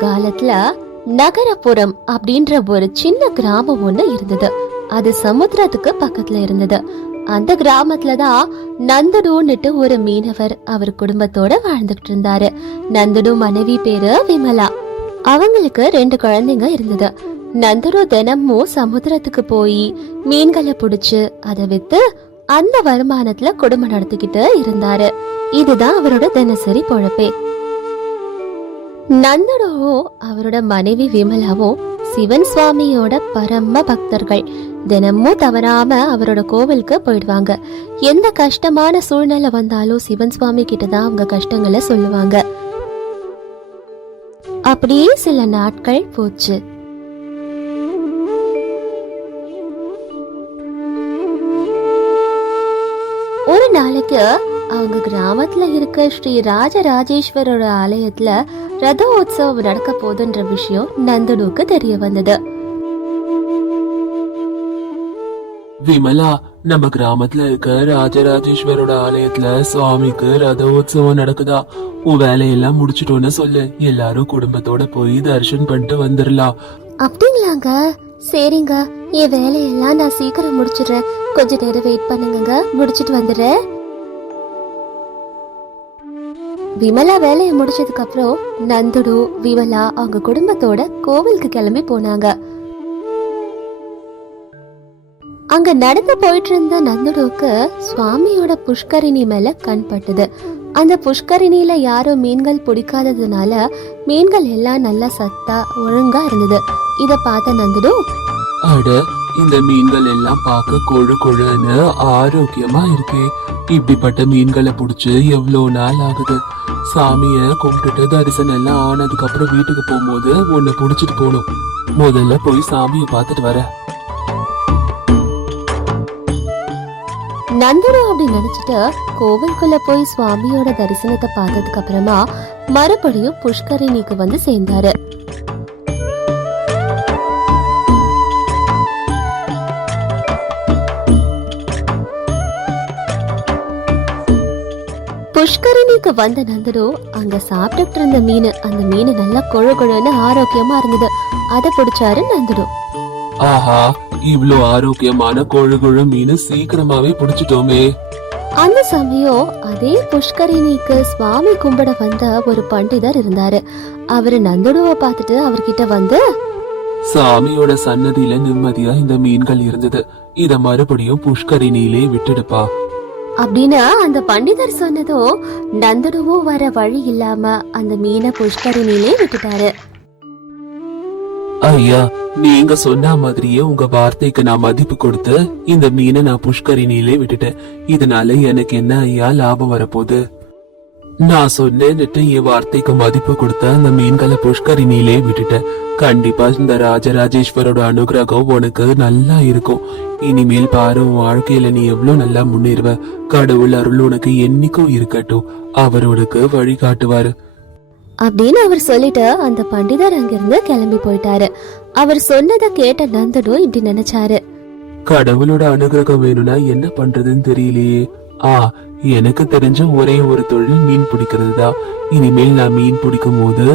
காலத்துல நகரப்புறம் அப்படின்ற ஒரு சின்ன கிராமம் ஒண்ணு இருந்தது. அது சமுத்திரத்துக்கு பக்கத்துல இருந்தது. அந்த கிராமத்துல தான் நந்தடுன்னுட்டு ஒரு மீனவர் அவர் குடும்பத்தோட வாழ்ந்துகிட்டு இருந்தாரு. நந்தடு மனைவி பேரு விமலா. அவங்களுக்கு ரெண்டு குழந்தைங்க இருந்தது. நந்தடு தினமும் சமுத்திரத்துக்கு போய் மீன்களை புடிச்சு அதை வித்து அந்த வருமானத்துல குடும்பம் நடத்திக்கிட்டு இருந்தாரு. இதுதான் அவரோட தினசரி பொழப்பே. நந்தனவும் அவரோட மனைவி விமலாவும் சிவன் சுவாமியோட பரம பக்தர்கள். தினமும் தவறாம அவரோட கோவிலுக்கு போயிடுவாங்க. எந்த கஷ்டமான சூழ்நிலை வந்தாலும் சிவன் சுவாமி கிட்ட தான் அவங்க கஷ்டங்களை சொல்லுவாங்க. அப்படியே சில நாட்கள் போச்சு. ஒரு நாளைக்கு அவங்க கிராமத்துல இருக்க ஸ்ரீ ராஜராஜேஸ்வரோட ஆலயத்துல ரத உற்சவம் நடக்க போகுதுன்ற விஷயம் நந்தனுக்கு தெரிய வந்தது. விமலா நம்ம கிராமத்துல இருக்க ராஜராஜேஸ்வரோட ஆலயத்துல சுவாமிக்கு ரத உற்சவம் நடக்குதா? உன் வேலையெல்லாம் முடிச்சிட்டோன்னு சொல்லு. எல்லாரும் குடும்பத்தோட போய் தரிசனம் பண்ணிட்டு வந்துடலாம் அப்படிங்களாங்க? சரிங்க. என் வேலையெல்லாம் நான் சீக்கிரம் முடிச்சிடுறேன். கொஞ்ச நேரம் வெயிட் பண்ணுங்க முடிச்சிட்டு வந்துடுறேன். விமலா வேலையை முடிச்சதுக்கு அப்புறம் நந்துடு விமலா அவங்க குடும்பத்தோட கோவிலுக்கு கிளம்பி போனாங்க. அங்க நடந்து போயிட்டு இருந்த நந்துடுவுக்கு சுவாமியோட புஷ்கரிணி மேல கண் பட்டது. அந்த புஷ்கரிணியில யாரும் மீன்கள் பிடிக்காததுனால மீன்கள் எல்லாம் நல்லா சத்தா ஒழுங்கா இருந்தது. இத பார்த்த நந்துடு அட இந்த மீன்கள் எல்லாம் பார்க்க கொழு கொழுன்னு ஆரோக்கியமா இருக்கே. இப்படிப்பட்ட மீன்களை புடிச்சு எவ்வளவு நாள் ஆகுது? சாமியை கும்பிட்டுட்டு தரிசனம் எல்லாம் ஆனதுக்கு அப்புறம் வீட்டுக்கு போகும்போது உன்னை பிடிச்சிட்டு போகணும். முதல்ல போய் சாமியை பார்த்துட்டு வர. நந்துடு அப்படி நினைச்சிட்டு கோவிலுக்குள்ள போய் சுவாமியோட தரிசனத்தை பார்த்ததுக்கு அப்புறமா மறுபடியும் புஷ்கரிணிக்கு வந்து சேர்ந்தாரு. புஷ்கரிணிக்கு வந்த நந்தடு அங்க சாப்பிட்டுட்டு இருந்த மீன் அந்த மீன் நல்லா கொழு கொழுன்னு ஆரோக்கியமா இருந்தது. அதை பிடிச்சாரு நந்தடு ஆஹா இவ்ளோ ஆரோக்கியமான கொழு கொழு மீன் சீக்கிரமாவே புடிச்சிட்டோமே. அந்த சமயம் அதே புஷ்கரிணிக்கு சுவாமி கும்பிட வந்த ஒரு பண்டிதர் இருந்தாரு. அவரு நந்தடுவை பார்த்துட்டு அவர்கிட்ட வந்து சாமியோட சன்னதியில நிம்மதியா இந்த மீன்கள் இருந்தது. இத மறுபடியும் புஷ்கரிணியிலே விட்டுடுப்பா. அப்படின்னு அந்த பண்டிதர் சொன்னதும் நந்தடுவும் வர வழி இல்லாம அந்த மீனை புஷ்கரணிலே விட்டுட்டாரு. ஐயா நீங்க சொன்ன மாதிரியே உங்க வார்த்தைக்கு நான் மதிப்பு கொடுத்து இந்த மீனை நான் புஷ்கரிணியிலே விட்டுட்டேன். இதனால எனக்கு என்ன ஐயா லாபம் வரப்போகுது? நான் சொன்னேன்னுட்டு என் வார்த்தைக்கு மதிப்பு கொடுத்த அந்த மீன்களை புஷ்கரிணியிலே விட்டுட்டேன் கண்டிப்பா இந்த ராஜராஜேஸ்வரோட அனுகிரகம் உனக்கு நல்லா இருக்கும். இனிமேல் பாரு வாழ்க்கையில நீ எவ்வளவு நல்லா முன்னேறுவ. கடவுள் அருள் உனக்கு என்னைக்கும் இருக்கட்டும். அவர் உனக்கு வழி காட்டுவாரு. அப்படின்னு அவர் சொல்லிட்டு அந்த பண்டிதர் அங்கிருந்து கிளம்பி போயிட்டாரு. அவர் சொன்னதை கேட்ட நந்தடும் இப்படி நினைச்சாரு. கடவுளோட அனுகிரகம் வேணும்னா என்ன பண்றதுன்னு தெரியலையே. ஆ எனக்கு தெரிஞ்ச ஒரே ஒரு தொழில் மீன் பிடிக்கிறது தான் இனிமேல் நான் மீன் பிடிக்கும் போது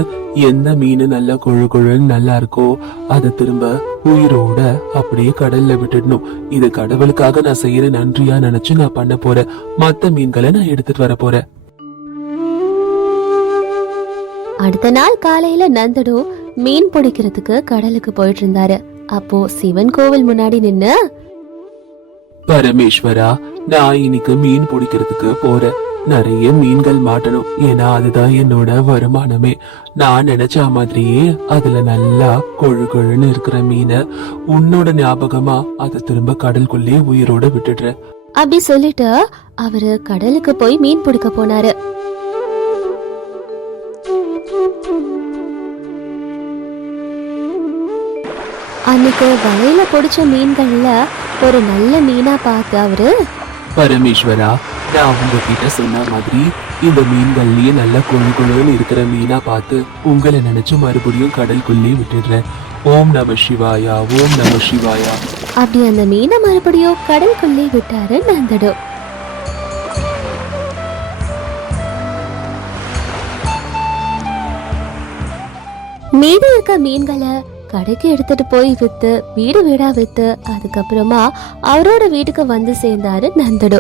எந்த மீன் நல்லா கொழு கொழுன்னு நல்லா இருக்கோ அதை திரும்ப உயிரோட அப்படியே கடல்ல விட்டுடணும். இது கடவுளுக்காக நான் செய்யற நன்றியா நினைச்சு நான் பண்ண போறேன். மத்த மீன்களை நான் எடுத்துட்டு வர போறேன். அடுத்த நாள் காலையில நந்தடு மீன் பிடிக்கிறதுக்கு கடலுக்கு போயிட்டு இருந்தாரு. அப்போ சிவன் கோவில் முன்னாடி நின்னு பரமேஸ்வரா நான் இன்னைக்கு மீன் பிடிக்கிறதுக்கு போறேன் நிறைய மீன்கள் மாட்டணும். ஏன்னா அதுதான் என்னோட வருமானமே. நான் நினைச்ச மாதிரியே அதுல நல்லா கொழு கொழுன்னு இருக்கிற மீனை உன்னோட ஞாபகமா அதை திரும்ப கடலுக்குள்ளே உயிரோட விட்டுடுறேன். அப்படி சொல்லிட்டு அவரு கடலுக்கு போய் மீன் பிடிக்க போனாரு. அன்னைக்கு வலையில பிடிச்ச மீன்கள்ல ஒரு நல்ல மீனா பார்த்து அவரு பரமேஸ்வரா நான் உங்ககிட்ட சொன்ன மாதிரி இந்த மீன்கள்லயே நல்ல கொழு கொழுன்னு இருக்கிற மீனா பார்த்து உங்களை நினைச்சு மறுபடியும் கடலுக்குள்ளே விட்டுடுறேன். ஓம் நம சிவாயா ஓம் நம சிவாயா. அப்படி அந்த மீனை மறுபடியும் கடலுக்குள்ளே விட்டாரு நந்தடு. மீதி இருக்க மீன்களை கடைக்கு எடுத்துட்டு போய் வித்து வீடு வீடா வித்து அதுக்கப்புறமா அவரோட வீட்டுக்கு வந்து சேர்ந்தாரு நந்தடு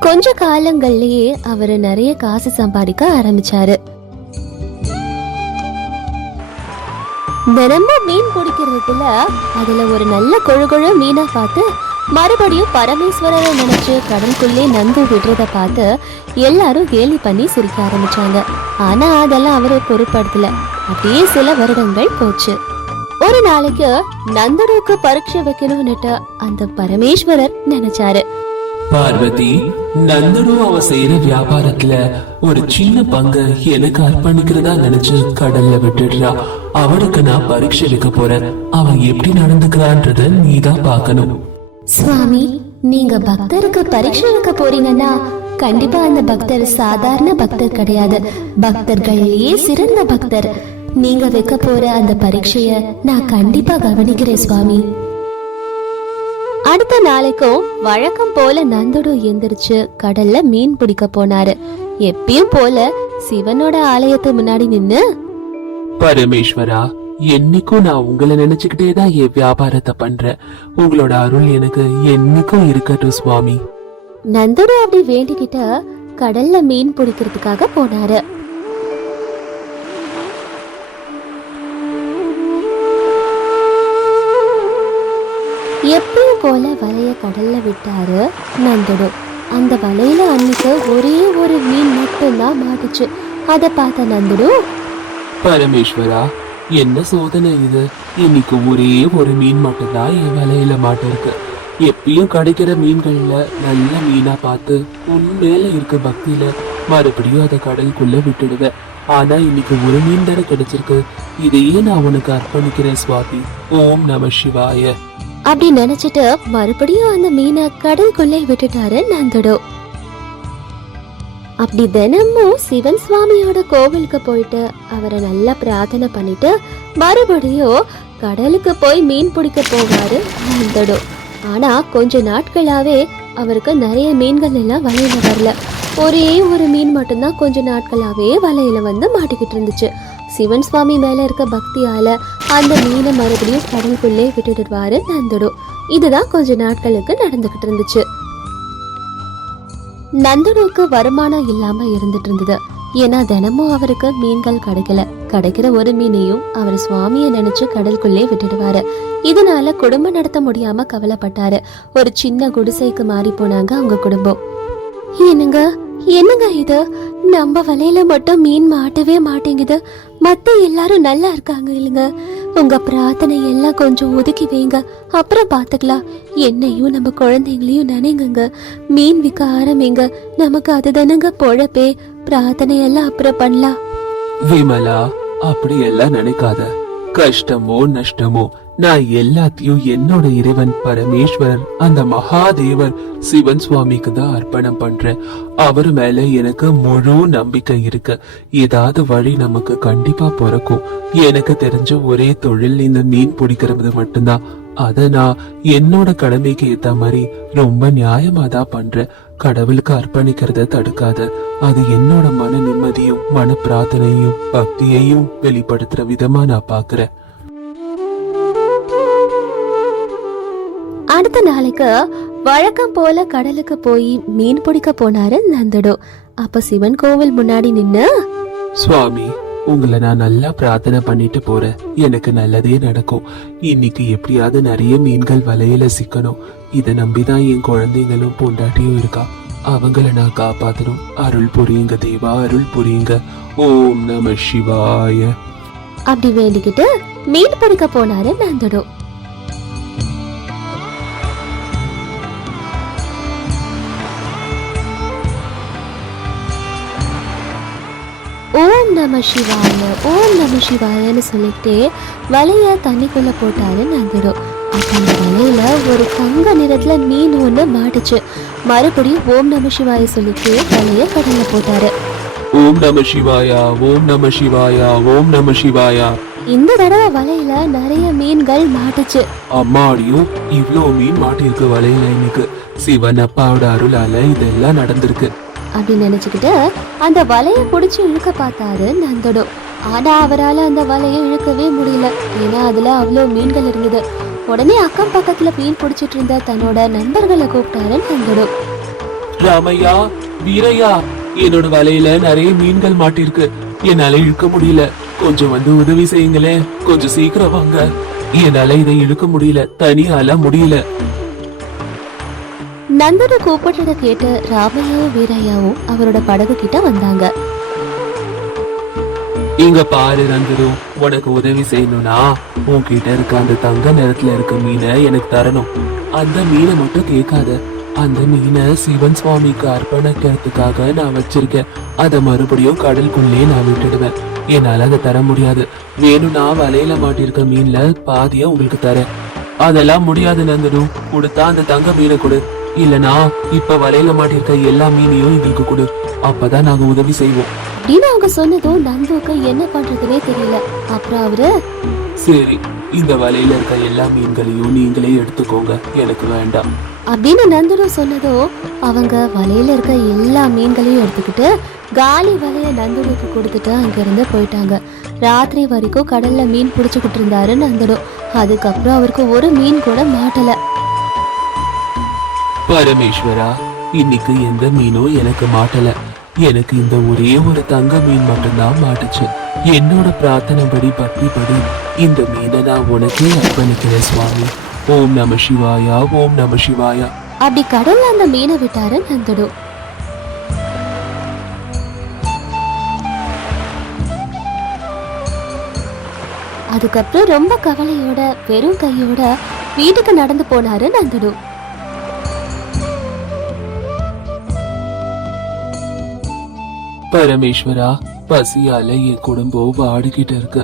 கொஞ்ச காலங்கள்லயே அவரு நிறைய காசு சம்பாதிக்க ஆரம்பிச்சாரு. தினமும் மீன் பிடிக்கிறதுக்குள்ள அதுல ஒரு நல்ல கொழு கொழு மீனை பார்த்து மறுபடியும் பரமேஸ்வரரை நினைச்சு கடலுக்குள்ளே நந்து விடுறத பார்த்து எல்லாரும் கேலி பண்ணி சிரிக்க ஆரம்பிச்சாங்க. ஆனா அதெல்லாம் அவரை பொருட்படுத்தல. அப்படியே சில வருடங்கள் போச்சு. ஒரு நாளைக்கு நந்தனுக்கு பரீட்சை வைக்கணும்னுட்டு அந்த பரமேஸ்வரர் நினைச்சாரு. பார்வதி நந்தனும் அவ செய்யற வியாபாரத்துல ஒரு சின்ன பங்க எனக்கு அர்ப்பணிக்கிறதா நினைச்சு கடல்ல விட்டுடுறா. அவனுக்கு நான் பரீட்சை வைக்க போறேன். அவன் எப்படி நடந்துக்கிறான்றத நீதான் பாக்கணும் சுவாமி நீங்க பக்தருக்கு பரீட்சை எடுக்க போறீங்கன்னா கண்டிப்பா அந்த பக்தர் சாதாரண பக்தர் கிடையாது. பக்தர்கள்லயே சிறந்த பக்தர். நீங்க வைக்க போற அந்த பரீட்சைய நான் கண்டிப்பா கவனிக்கிறேன் சுவாமி. அடுத்த நாளைக்கும் வழக்கம் போல நந்தோடு எந்திரிச்சு கடல்ல மீன் பிடிக்க போனாரு. எப்பயும் போல சிவனோட ஆலயத்து முன்னாடி நின்னு பரமேஸ்வரா என்னைக்கும் நான் உங்களை நினைச்சுக்கிட்டே தான் என் வியாபாரத்தை பண்றேன். உங்களோட அருள் எனக்கு என்னைக்கும் இருக்கட்டும் சுவாமி. நந்தோடு அப்படி வேண்டிக்கிட்டு கடல்ல மீன் பிடிக்கிறதுக்காக போனாரு. எப்பயும் போல வலைய கடல்ல விட்டாரு நந்தடு அந்த வலையில அன்னைக்கு ஒரே ஒரு மீன் மட்டும்தான் மாட்டுச்சு. அதை பார்த்த நந்தடு பரமேஸ்வரா என்ன சோதனை இது? இன்னைக்கு ஒரே ஒரு மீன் மட்டும்தான் என் வலையில மாட்டிருக்கு. எப்பயும் கிடைக்கிற மீன்கள்ல நல்ல மீனா பார்த்து உண்மையில இருக்க பக்தியில மறுபடியும் அதை கடலுக்குள்ள விட்டுடுவேன். ஆனா இன்னைக்கு ஒரு மீன் தானே கிடைச்சிருக்கு. இதையே நான் உனக்கு அர்ப்பணிக்கிறேன் சுவாமி ஓம் நம சிவாய. அப்படி நினைச்சிட்டு மறுபடியும் அந்த மீனை கடலுக்குள்ளே விட்டுட்டாரு நந்தடு. அப்படி தினமும் சிவன் சுவாமியோட கோவிலுக்கு போயிட்டு அவரை நல்லா பிரார்த்தனை பண்ணிட்டு மறுபடியும் கடலுக்கு போய் மீன் பிடிக்க போவாரு நந்தடு ஆனா கொஞ்ச நாட்களாவே அவருக்கு நிறைய மீன்கள் எல்லாம் வலையில வரல. ஒரே ஒரு மீன் மட்டும்தான் கொஞ்ச நாட்களாவே வலையில வந்து மாட்டிக்கிட்டு இருந்துச்சு. சிவன் சுவாமி மேல இருக்க பக்தியால அந்த மீனை மறுபடியும் கடலுக்குள்ளே விட்டுடுவாரு நந்தடு இதுதான் கொஞ்ச நாட்களுக்கு நடந்துகிட்டு இருந்துச்சு. நந்தனுக்கு வருமானம் இல்லாம இருந்துட்டு இருந்தது. ஏன்னா தினமும் அவருக்கு மீன்கள் கிடைக்கல. கிடைக்கிற ஒரு மீனையும் அவர் சுவாமியை நினைச்சு கடலுக்குள்ளே விட்டுடுவாரு. இதனால குடும்பம் நடத்த முடியாம கவலைப்பட்டாரு. ஒரு சின்ன குடிசைக்கு மாறி போனாங்க அவங்க குடும்பம். என்னங்க? என்னங்க இது? நம்ம வலையில மட்டும் மீன் மாட்டவே மாட்டேங்குது. மத்த எல்லாரும் நல்லா இருக்காங்க இல்லைங்க. உங்க பிரார்த்தனை எல்லாம் கொஞ்சம் ஒதுக்கி வைங்க. அப்புறம் பாத்துக்கலாம். என்னையும் நம்ம குழந்தைங்களையும் நினைங்குங்க. மீன் விற்க ஆரம்பிங்க. நமக்கு அதுதானங்க பொழப்பே. பிரார்த்தனை எல்லாம் அப்புறம் பண்ணலாம். விமலா அப்படி எல்லாம் நினைக்காத. கஷ்டமோ நஷ்டமோ நான் எல்லாத்தையும் என்னோட இறைவன் பரமேஸ்வரர் அந்த மகாதேவர் சிவன் சுவாமிக்கு தான் அர்ப்பணம் பண்றேன். அவர் மேல எனக்கு முழு நம்பிக்கை இருக்கு. ஏதாவது வழி நமக்கு கண்டிப்பா பிறக்கும். எனக்கு தெரிஞ்ச ஒரே தொழில் இந்த மீன் பிடிக்கிறது மட்டும்தான். அத நான் என்னோட கடமைக்கு ஏத்த மாதிரி ரொம்ப நியாயமா தான் பண்றேன். கடவுளுக்கு அர்ப்பணிக்கிறத தடுக்காத. அது என்னோட மன நிம்மதியும் மன பிரார்த்தனையும் பக்தியையும் வெளிப்படுத்துற விதமா நான் பாக்குறேன். அடுத்த நாளைக்கு வழக்கம் போல கடலுக்கு போய் மீன் பிடிக்க போனாரு நந்தடு. அப்ப சிவன் கோவில் முன்னாடி நின்னு சுவாமி உங்களை நான் நல்லா பிரார்த்தனை பண்ணிட்டு போறேன். எனக்கு நல்லதே நடக்கும். இன்னைக்கு எப்படியாவது நிறைய மீன்கள் வலையில சிக்கணும். இதை நம்பிதான் என் குழந்தைங்களும் பொண்டாட்டியும் இருக்கா. அவங்கள நான் காப்பாத்தணும். அருள் புரியுங்க தேவா அருள் புரியுங்க. ஓம் நம சிவாய. அப்படி வேண்டிக்கிட்டு மீன் பிடிக்க போனாரு நந்தடு. நம சிவாய. ஓம் நம சிவாயன்னு சொல்லிட்டு வலைய தண்ணிக்குள்ள போட்டாரு நந்தடு அப்ப அந்த வலையில ஒரு தங்க நிறத்துல மீன் ஒண்ணு மாட்டுச்சு. மறுபடியும் ஓம் நம சிவாய சொல்லிட்டு வலைய கடல்ல போட்டாரு. ஓம் நம சிவாயா ஓம் நம சிவாயா ஓம் நம சிவாயா. இந்த தடவை வலையில நிறைய மீன்கள் மாட்டுச்சு. அம்மாடியும் இவ்ளோ மீன் மாட்டிருக்கு வலையில இன்னைக்கு. சிவன் அப்பாவோட அருளால இதெல்லாம் நடந்திருக்கு. அப்படின்னு நினைச்சுக்கிட்டு அந்த வலையை பிடிச்சி இழுக்க பார்த்தாரு நந்தடு ஆனா அவரால அந்த வலையை இழுக்கவே முடியல. ஏன்னா அதுல அவ்வளோ மீன்கள் இருந்தது. உடனே அக்கம் பக்கத்துல மீன் பிடிச்சிட்டு இருந்த தன்னோட நண்பர்களை கூப்பிட்டாரு நந்தடு ராமையா வீரையா என்னோட வலையில நிறைய மீன்கள் மாட்டிருக்கு. என்னால இழுக்க முடியல. கொஞ்சம் வந்து உதவி செய்யுங்களேன். கொஞ்சம் சீக்கிரம் வாங்க. என்னால இதை இழுக்க முடியல. தனியால முடியல. நந்தனை கூப்பிடுறத கேட்டு ராமையாவும் வீரையாவும் அவரோட படகு கிட்ட வந்தாங்க. இங்க பாரு நந்தரு உனக்கு உதவி செய்யணும்னா உன்கிட்ட இருக்க அந்த தங்க நிறத்துல இருக்க மீனை எனக்கு தரணும். அந்த மீனை மட்டும் கேட்காத. அந்த மீனை சிவன் சுவாமிக்கு அர்ப்பணிக்கிறதுக்காக நான் வச்சிருக்கேன். அத மறுபடியும் கடலுக்குள்ளே நான் விட்டுடுவேன். என்னால அதை தர முடியாது. வேணும்னா வலையில மாட்டிருக்க மீன்ல பாதியா உங்களுக்கு தரேன். அதெல்லாம் முடியாது நந்தரு. கொடுத்தா அந்த தங்க மீனை கொடு. இல்லனா இப்ப வலையில மாட்டிருக்க எல்லா மீனையும் எங்களுக்கு கொடு. அப்பதான் நாங்க உதவி செய்வோம். அப்படின்னு அவங்க சொன்னதும் நந்துக்கு என்ன பண்றதுனே தெரியல. அப்புறம் அவரு? சரி இந்த வலையில இருக்க எல்லா மீன்களையும் நீங்களே எடுத்துக்கோங்க. எனக்கு வேண்டாம். அப்படின்னு நந்தடு சொன்னதும் அவங்க வலையில இருக்க எல்லா மீன்களையும் எடுத்துக்கிட்டு காலி வலைய நந்தடுக்கு கொடுத்துட்டு அங்கிருந்து போயிட்டாங்க. ராத்திரி வரைக்கும் கடல்ல மீன் பிடிச்சுக்கிட்டு இருந்தாரு நந்தடு அதுக்கப்புறம் அவருக்கு ஒரு மீன் கூட மாட்டல. பரமேஸ்வரா இன்னைக்கு எந்த மீனும் எனக்கு மாட்டல. எனக்கு இந்த ஒரே ஒரு தங்க மீன் மட்டும்தான் மாட்டுச்சு. என்னோட பிரார்த்தனை படி பக்தி படி இந்த மீனை நான் உனக்கே அர்ப்பணிக்கிறேன் சுவாமி. ஓம் நம சிவாயா ஓம் நம சிவாயா. அப்படி கடவுள் அந்த மீனை விட்டாரு நந்தடு. அதுக்கப்புறம் ரொம்ப கவலையோட வெறும் கையோட வீட்டுக்கு நடந்து போனாரு நந்தடு. பரமேஸ்வரா பசியால என் குடும்பம் வாடிக்கிட்டு இருக்கு.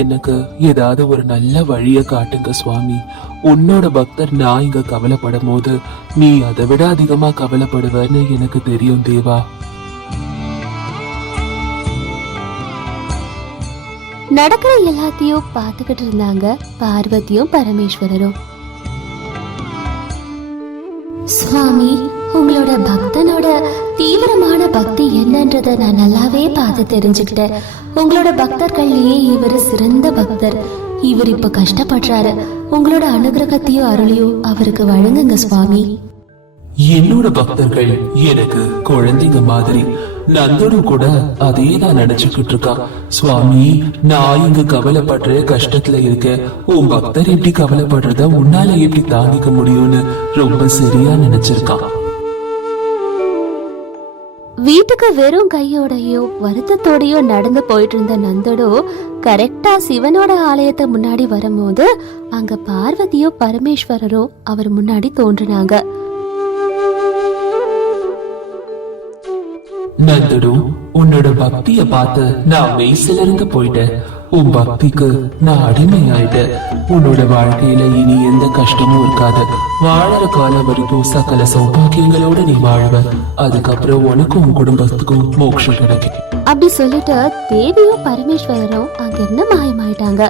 எனக்கு ஏதாவது ஒரு நல்ல வழிய காட்டுங்க சுவாமி. உன்னோட பக்தர் நான் இங்க கவலைப்படும் போது நீ அதை விட அதிகமா கவலைப்படுவன்னு எனக்கு தெரியும் தேவா. நடக்கிற எல்லாத்தையும் பார்த்துக்கிட்டு இருந்தாங்க பார்வதியும் பரமேஸ்வரரும். சுவாமி உங்களோட பக்தனோட தீவிரமான பக்தி என்னன்றத நான் நல்லாவே பார்த்து தெரிஞ்சுக்கிட்டேன். உங்களோட பக்தர்கள்லயே இவர் சிறந்த பக்தர். இவர் இப்ப கஷ்டப்படுறாரு. உங்களோட அனுகிரகத்தையும் அருளையும் அவருக்கு வழங்குங்க சுவாமி. என்னோட பக்தர்கள் எனக்கு குழந்தைங்க மாதிரி. நந்தோடு கூட அதே தான் நினைச்சுக்கிட்டு இருக்கா. சுவாமி நான் இங்க கவலைப்படுற கஷ்டத்துல இருக்க உன் பக்தர் எப்படி கவலைப்படுறத உன்னால எப்படி தாங்கிக்க முடியும்னு ரொம்ப சரியா நினைச்சிருக்கான். வீட்டுக்கு வெறும் கையோடையோ வருத்தத்தோடையோ நடந்து போயிட்டு இருந்த நந்தடோ கரெக்டா சிவனோட ஆலயத்தை முன்னாடி வரும்போது அங்க பார்வதியோ பரமேஸ்வரரோ அவர் முன்னாடி தோன்றினாங்க. நந்தடு உன்னோட பக்திய பார்த்து நான் மெய்சிலிருந்து போயிட்டேன். உன் பக்திக்கு நான் அடிமையாயிட்டேன். உன்னோட வாழ்க்கையில இனி எந்த கஷ்டமும் இருக்காது. வாழற காலம் வரைக்கும் சகல சௌபாகியங்களோட நீ வாழ்வ. அதுக்கப்புறம் உனக்கும் உன் குடும்பத்துக்கும் மோட்சம் கிடைக்கும். அப்படி சொல்லிட்டு தேவியும் பரமேஸ்வரரும் அங்கிருந்து மாயமாயிட்டாங்க?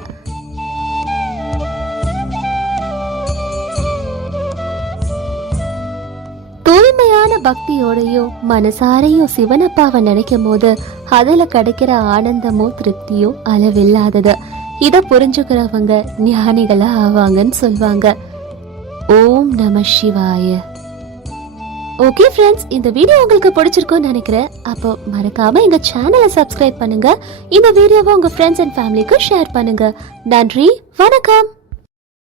பக்தியோடையும் மனசாரையும் சிவனப்பாவை நினைக்கும் போது அதுல கிடைக்கிற ஆனந்தமும் திருப்தியும் அளவில்லாதது. இத புரிஞ்சுக்கிறவங்க ஞானிகளா ஆவாங்கன்னு சொல்வாங்க. ஓம் நம சிவாய. ஓகே ஃப்ரெண்ட்ஸ் இந்த வீடியோ உங்களுக்கு பிடிச்சிருக்கும்னு நினைக்கிறேன். அப்போ மறக்காம எங்க சேனலை சப்ஸ்கிரைப் பண்ணுங்க. இந்த வீடியோவை உங்க ஃப்ரெண்ட்ஸ் அண்ட் ஃபேமிலிக்கு ஷேர் பண்ணுங்க. நன்றி வணக்கம்.